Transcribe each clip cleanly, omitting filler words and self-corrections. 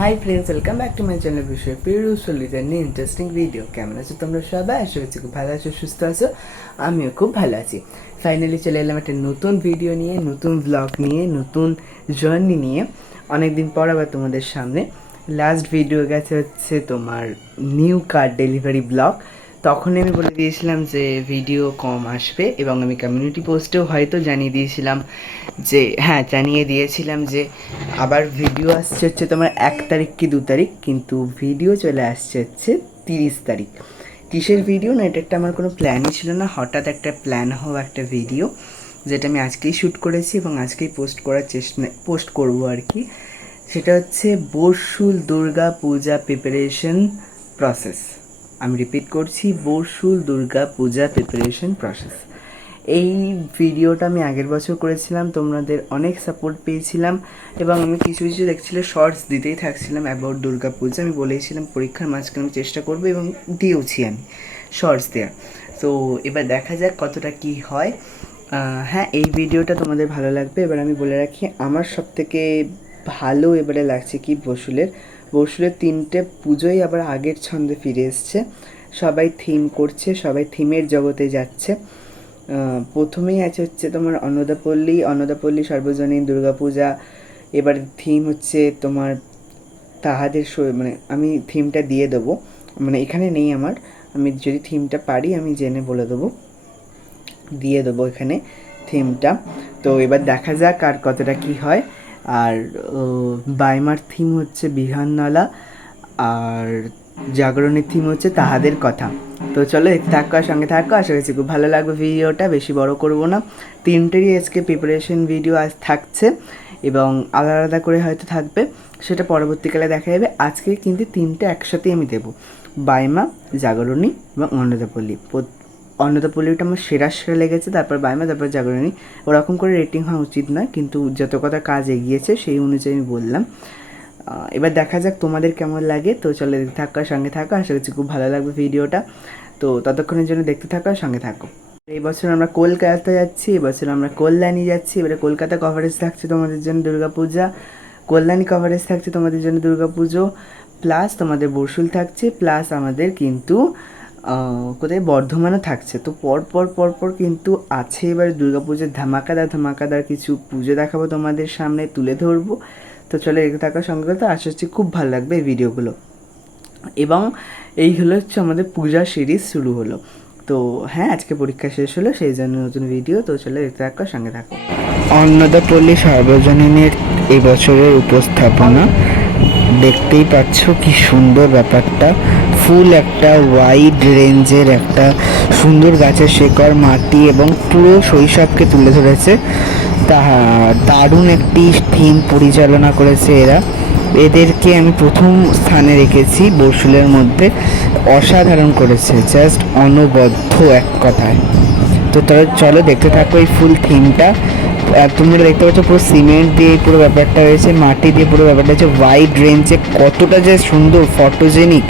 Hi friends, welcome back to my channel বিষয় পিরুসলিতে interesting video. কেমন আছো তোমরা সবাই? আশা করছি খুব ভালো আছো, সুস্থ আছো। আমিও খুব ভালো আছি। ফাইনালি চলে এলাম একটা নতুন ভিডিও নিয়ে, নতুন ব্লগ নিয়ে, নতুন জার্নি নিয়ে। অনেকদিন পর আবার তোমাদের সামনে। লাস্ট ভিডিও গেছে হচ্ছে তোমার নিউ কার ডেলিভারি ব্লগ। তখনই আমি বলে দিয়েছিলাম যে ভিডিও কম আসবে এবং আমি কমিউনিটি পোস্টেও হয়তো জানিয়ে দিয়েছিলাম যে জানিয়ে দিয়েছিলাম যে আবার ভিডিও আসছে হচ্ছে তোমার 1 তারিখ কি 2 তারিখ, কিন্তু ভিডিও চলে আসছে হচ্ছে 30 তারিখ। কিসের ভিডিও না, এটা একটা আমার কোনো প্ল্যানই ছিল না, হঠাৎ একটা প্ল্যান হওয়া একটা ভিডিও, যেটা আমি আজকেই শ্যুট করেছি এবং আজকেই পোস্ট করবো আর কি। সেটা হচ্ছে বর্ষুল দুর্গা পূজা প্রিপারেশন প্রসেস। আমি রিপিট করছি, বর্ষুল দুর্গা পূজা প্রিপারেশন প্রসেস। এই ভিডিওটা আমি আগের বছর করেছিলাম, তোমাদের অনেক সাপোর্ট পেয়েছিলাম এবং আমি কিছু কিছু দেখছিলে শর্টস দিতেই থাকছিলাম অ্যাবাউট দুর্গা পূজা। আমি বলেছিলাম পরীক্ষার মাঝখানে আমি চেষ্টা করবো এবং দিয়েওছি আমি শর্টস দেওয়ার। তো এবার দেখা যাক কতটা কি হয়। এই ভিডিওটা তোমাদের ভালো লাগবে। এবার আমি বলে রাখি, আমার সবথেকে ভালো এবারে লাগছে কি, বর্ষুলের 3টে পুজোই আবার আগের ছন্দে ফিরে এসছে। সবাই থিম করছে, সবাই থিমের জগতে যাচ্ছে। প্রথমেই আছে হচ্ছে তোমার অন্নদাপল্লী সর্বজনীন দুর্গাপূজা। এবার থিম হচ্ছে তোমার তাহাদের মানে আমি থিমটা দিয়ে দেবো, মানে এখানে নেই আমার, আমি যদি থিমটা পারি আমি জেনে বলে দেবো, দিয়ে দেবো এখানে থিমটা। তো এবার দেখা যাক আর কতটা কি হয়। আর বাইমার থিম হচ্ছে বিহাননালা, আর জাগরণের থিম হচ্ছে তাহাদের কথা। তো চলো দেখতে থাকো আর সঙ্গে থাকো, আশা করছি খুব ভালো লাগবে ভিডিওটা, বেশি বড় করব না। 3টেরই আজকে প্রিপারেশন ভিডিও আজ থাকছে এবং আলাদা আলাদা করে হয়তো থাকবে, সেটা পরবর্তীকালে দেখা যাবে। আজকে কিন্তু 3টে একসাথেই আমি দেবো, বাইমা, জাগরণী এবং অন্নদাপল্লীটা আমার সেরা লেগেছে, তারপর বাইমা, তারপর জাগরণী। ওরকম করে রেটিং হওয়া উচিত নয়, কিন্তু যত কথা কাজ এগিয়েছে সেই অনুযায়ী আমি বললাম। এবার দেখা যাক তোমাদের কেমন লাগে। তো চলো দেখতে থাকো, সঙ্গে থাকো, আশা করছি খুব ভালো লাগবে ভিডিওটা। তো ততক্ষণের জন্য দেখতে থাকো, সঙ্গে থাকো। এই বছর আমরা কলকাতা যাচ্ছি, এবছর আমরা কল্যাণী যাচ্ছি। এবারে কলকাতা কভারেজ থাকছে তোমাদের জন্য দুর্গাপূজা, কল্যাণী কভারেজ থাকছে তোমাদের জন্য দুর্গাপুজো, প্লাস তোমাদের বর্ষুল থাকছে, প্লাস আমাদের কিন্তু কোথায় বর্ধমানও থাকছে। তো পরপর কিন্তু আছে। এবার দুর্গাপুজোর ধামাকাদার কিছু পুজো দেখাবো তোমাদের সামনে, তুলে ধরবো। তো চলে এগিয়ে থাকার সঙ্গে কথা, আশা করছি খুব ভালো লাগবে এই ভিডিওগুলো। এবং এই হচ্ছে আমাদের পূজা সিরিজ শুরু হলো। তো আজকে পরীক্ষা শেষ হলো, সেই জন্য নতুন ভিডিও। তো চলে দেখতে থাকো, সঙ্গে থাকো। অন্নদাপল্লী সার্বজনীনের এই বছরের উপস্থাপনা দেখতেই পাচ্ছ, কি সুন্দর ব্যাপারটা। ফুল একটা ওয়াইড রেঞ্জের একটা সুন্দর গাছের শেকড়, মাটি এবং পুরো শৈশবকে তুলে ধরেছে। দারুণ একটি থিম পরিচালনা করেছে এরা। এদেরকে আমি প্রথম স্থানে রেখেছি বর্ষুলের মধ্যে। অসাধারণ করেছে, জাস্ট অনবদ্য এক কথায়। তো তাহলে চলো দেখতে থাকো এই ফুল থিমটা। তোমরা দেখতে পাচ্ছ পুরো সিমেন্ট দিয়ে পুরো ব্যাপারটা হয়েছে, মাটি দিয়ে পুরো ব্যাপারটা হচ্ছে। ওয়াইড রেঞ্জে কতটা যে সুন্দর, ফটোজেনিক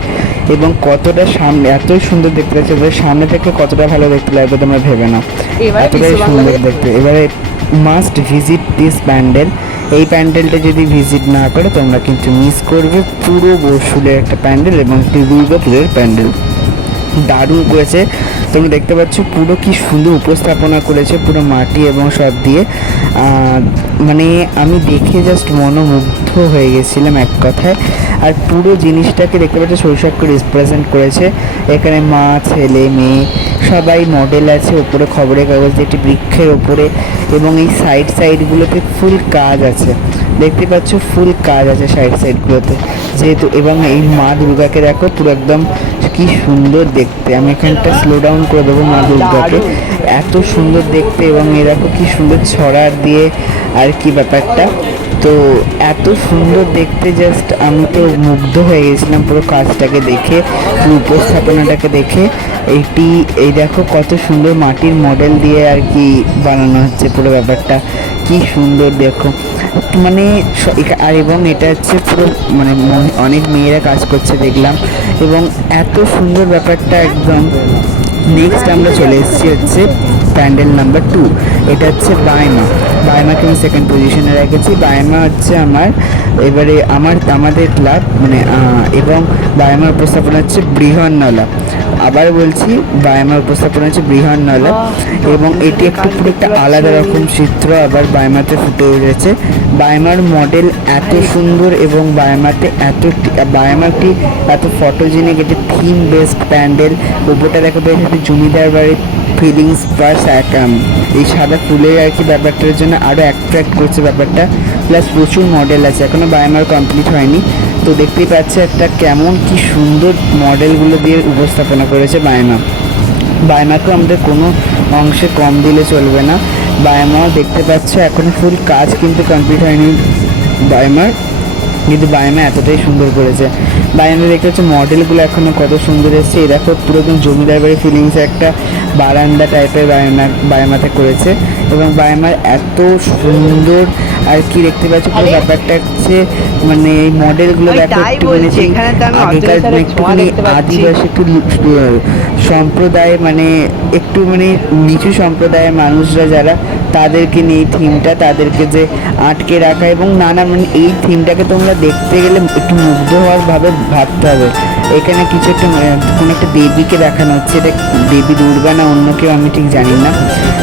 এবং কতটা সামনে এতই সুন্দর দেখতে পাচ্ছ। সামনে থেকে কতটা ভালো দেখতে লাগবে তোমরা ভেবে নাও, এতটাই সুন্দর দেখতে। এবারে মাস্ট ভিজিট দিস প্যান্ডেল। এই প্যান্ডেলটা যদি ভিজিট না করে তোমরা কিন্তু মিস করবে পুরো বর্ষুলের একটা প্যান্ডেল এবং একটি দুর্গাপুরের প্যান্ডেল। দারুণ করেছে, তোমরা দেখতে পাচ্ছ পুরো কি সুন্দর উপস্থাপনা করেছে, পুরো মাটি এবং সব দিয়ে। মানে আমি দেখে জাস্ট মনোমুগ্ধ হয়ে গেছিলাম এক কথায়। আর পুরো জিনিসটাকে দেখতে পাচ্ছ শৈশবকে রিপ্রেজেন্ট করেছে। এখানে মা, ছেলে, মেয়ে সবাই মডেল আছে। ওপরে খবরের কাগজ, একটি বৃক্ষের ওপরে, এবং এই সাইডগুলোতে ফুল কাজ আছে। দেখতে পাচ্ছ ফুল কাজ আছে সাইডগুলোতে যেহেতু। এবং এই মা দুর্গাকে দেখো, পুরো একদম কি সুন্দর দেখতে। আমি এখানটা স্লো ডাউন করে দেবো মা দুর্গাকে, এত সুন্দর দেখতে। এবং এ দেখো কি সুন্দর ছড়ার দিয়ে আর কি ব্যাপারটা, তো এত সুন্দর দেখতে, জাস্ট আমি তো মুগ্ধ হয়ে গেছিলাম পুরো কাজটাকে দেখে, পুরো উপস্থাপনাটাকে দেখে। এই দেখো কত সুন্দর মাটির মডেল দিয়ে আর কি বানানো হচ্ছে পুরো ব্যাপারটা, কি সুন্দর দেখো। মানে আর এবং এটা হচ্ছে পুরো মানে অনেক মেয়েরা কাজ করছে দেখলাম, এবং এত সুন্দর ব্যাপারটা একদম। নেক্সট আমরা চলে এসেছি হচ্ছে প্যান্ডেল নাম্বার 2, এটা হচ্ছে বাইমা। বায়মাকে আমি সেকেন্ড পজিশনে রেখেছি। বায়মা হচ্ছে আমার এবারে আমাদের ক্লাব মানে এবং বায়মার উপস্থাপনা হচ্ছে বৃহন্নলা। আবার বলছি, বায়মার উপস্থাপনা হচ্ছে বৃহন্নলা এবং এটি একটু পুরো একটা আলাদা রকম চিত্র আবার বায়মাতে ফুটে উঠেছে। বায়মার মডেল এত সুন্দর এবং বায়মাটি এত ফটোজেনিক, একটি থিম বেসড প্যান্ডেল। উপরটা দেখা পেয়েছে একটি জমিদার বাড়ির ফিলিংস প্লাস এই সাদা ফুলের আর কি ব্যাপারটার জন্য আরও অ্যাট্রাক্ট করছে ব্যাপারটা। প্লাস প্রচুর মডেল আছে, এখনও বায়মার কমপ্লিট হয়নি। তো দেখতেই পাচ্ছে একটা কেমন কি সুন্দর মডেলগুলো দিয়ে উপস্থাপনা করেছে বায়মাকেও আমাদের কোনো অংশে কম দিলে চলবে না। বায়মাও দেখতে পাচ্ছে এখনও ফুল কাজ কিন্তু কমপ্লিট হয়নি বায়মার, কিন্তু বায়মা এতটাই সুন্দর করেছে। বায়মা দেখতে হচ্ছে মডেলগুলো এখনও কত সুন্দর এসছে। এই দেখো পুরো একদম জমিদার বাড়ি ফিলিংসে একটা বারান্দা টাইপের বায়মাতে করেছে এবং বায়মার এত সুন্দর আর কি দেখতে পাচ্ছ পুরো ব্যাপারটা হচ্ছে মানে এই মডেলগুলো দেখো একটু মানে আগেকার একটুখানি আদিবাসী একটু সম্প্রদায় মানে একটু মানে নিচু সম্প্রদায়ের মানুষরা যারা, তাদেরকে নিয়ে এই থিমটা, তাদেরকে যে আটকে রাখা এবং নানা মানে এই থিমটাকে তোমরা দেখতে গেলে একটু মুগ্ধ হওয়ার ভাবে ভাবতে হবে। এখানে কিছু একটা কোনো একটা দেবীকে দেখানো হচ্ছে, এটা দেবী দুর্গা না অন্য কেউ আমি ঠিক জানি না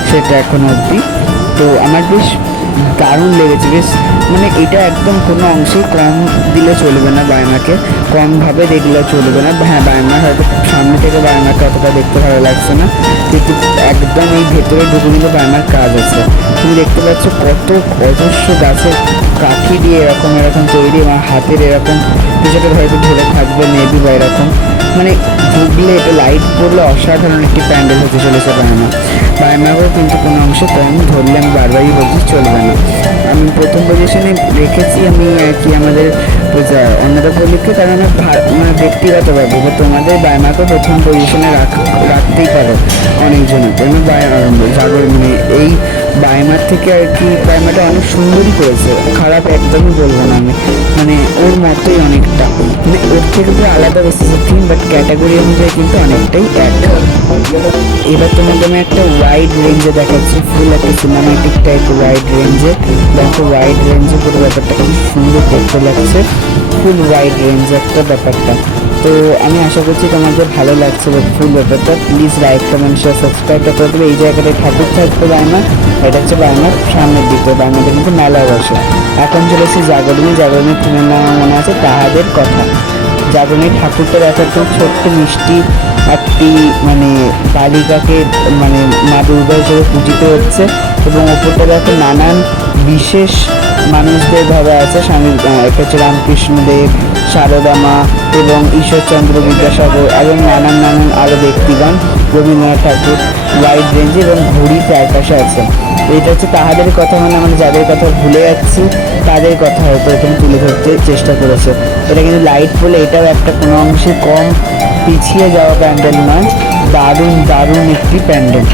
সেটা এখন অবধি। তো আমার বেশ দারুণ লেগেছে, বেশ মানে এটা একদম কোনো অংশেই কম দিলে চলবে না বায়মাকে, কমভাবে দেখলে চলবে না। হ্যাঁ, বায়মার হয়তো সামনে থেকে বায়মাকে অতটা দেখতে ভালো লাগছে না, কিন্তু একদম এই ভেতরে ঢুকে কিন্তু বায়মার কাজ আছে। তুমি দেখতে পাচ্ছ কত অজস্র গাছের কাঠি দিয়ে এরকম তৈরি এবং হাতের এরকম কিছুটা হয়তো ধরে থাকবে মেবি বা এরকম মানে ঢুকলে এটা লাইট পড়লে অসাধারণ একটি প্যান্ডেল হতে চলেছে বায়মাকেও কিন্তু কোনো অংশে কম ধরলে আমি বারবারই বলছি চলবে না। আমি প্রথম পজিশনে রেখেছি আমি আর কি আমাদের অন্নদাপল্লীকে, কারণ আমার ব্যক্তিগতভাবে তোমাদের বায়মাকে প্রথম পজিশনে রাখতেই পারো অনেকজনের, কারণ জাগর মানে এই বায়মার থেকে আর কি বায়মাটা অনেক সুন্দরই করেছে, খারাপ একদমই বলবো না আমি, মানে ওর মতোই অনেকটা, মানে ওর থেকে পুরো আলাদা বেসিস থিম বাট ক্যাটাগরি অনুযায়ী কিন্তু অনেকটাই এক। এবার তোমাকে আমি একটা ওয়াইড রেঞ্জে দেখাচ্ছি, ফুল একটা সিনেমেটিক টাইপ ওয়াইড রেঞ্জে। দেখো ওয়াইড রেঞ্জে পুরো ব্যাপারটা খুব সুন্দর দেখতে লাগছে, ফুল ওয়াইড রেঞ্জে একটা ব্যাপারটা। তো আমি আশা করছি তোমাদের ভালো লাগছে ফুল ব্যাপারটা। প্লিজ লাইক কমেন্ট শেয়ার সাবস্ক্রাইবটা করে দেবে। এই জায়গাটায় ঠাকুর থাকবে বায়মা, এটা হচ্ছে বায়মার সামনের দিকে, বায়মাতে কিন্তু মেলা বসে। এখন চলে এসেছি জাগরণী থিমের নাম মনে আছে তাহাদের কথা। জাগরণী ঠাকুরটা দেখা একটু ছোট্ট মিষ্টি একটি মানে বালিকাকে মানে মা দুর্গা হিসেবে পূজিত হচ্ছে এবং ওপরটা দেখো নানান বিশেষ মানুষদের ভাবে আছে, স্বামী একটা হচ্ছে রামকৃষ্ণদেব, সারদা মা এবং ঈশ্বরচন্দ্র বিদ্যাসাগর এবং নানান আরও ব্যক্তিগণ, রবীন্দ্রনাথ ঠাকুর, ওয়াইড রেঞ্জে এবং ঘুড়ি চারপাশে আছে। এটা হচ্ছে তাহাদের কথা, মানে আমরা যাদের কথা ভুলে যাচ্ছি তাদের কথা হয়তো এখানে তুলে ধরতে চেষ্টা করেছে। এটা কিন্তু লাইট বলে এটাও একটা কোনো অংশে কম পিছিয়ে যাওয়া প্যান্ডেল নয়, দারুণ একটি প্যান্ডেল,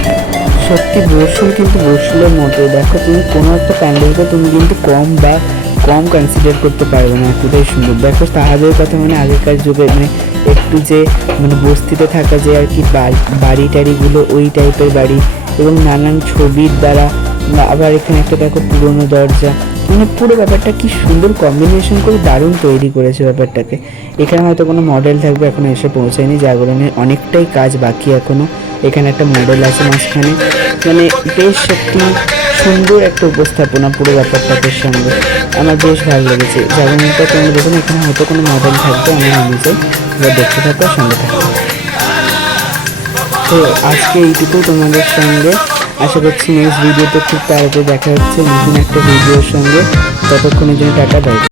সত্যি বরশুল কিন্তু বরশুলের মতো। দেখো তুমি কোনো একটা প্যান্ডেলকে তুমি কিন্তু কম কনসিডার করতে পারবে না, এতটাই সুন্দর। দেখো তাহাদের কথা মানে আগেকার যুগে মানে একটু যে মানে বস্তিতে থাকা যে আর কি বাড়ি টাড়িগুলো ওই টাইপের বাড়ি এবং নানান ছবির দ্বারা, আবার এখানে একটা দেখো পুরনো দরজা, মানে পুরো ব্যাপারটা কি সুন্দর কম্বিনেশন করে দারুণ তৈরি করেছে ব্যাপারটাকে। এখানে হয়তো কোনো মডেল থাকবে, এখনো এসে পৌঁছায়নি, জাগরণের অনেকটাই কাজ বাকি এখনো। এখানে একটা মডেল আছে মাঝখানে, মানে বেশ একটি সুন্দর একটা উপস্থাপনা পুরো ব্যাপারটাকে সঙ্গে, আমার বেশ ভালো লেগেছে। জাগরণটা তোমরা দেখুন, এখানে হয়তো কোনো মডেল থাকবে আমার অনুযায়ী, এবার দেখতে থাকো সঙ্গে থাকো। তো আজকে এইটুকু তোমাদের সঙ্গে, আশা করছি নেক্সট ভিডিওতে খুব তাড়াতাড়ি দেখা হচ্ছে নতুন একটা ভিডিওর সঙ্গে। ততক্ষণের জন্য টাটা, বাই।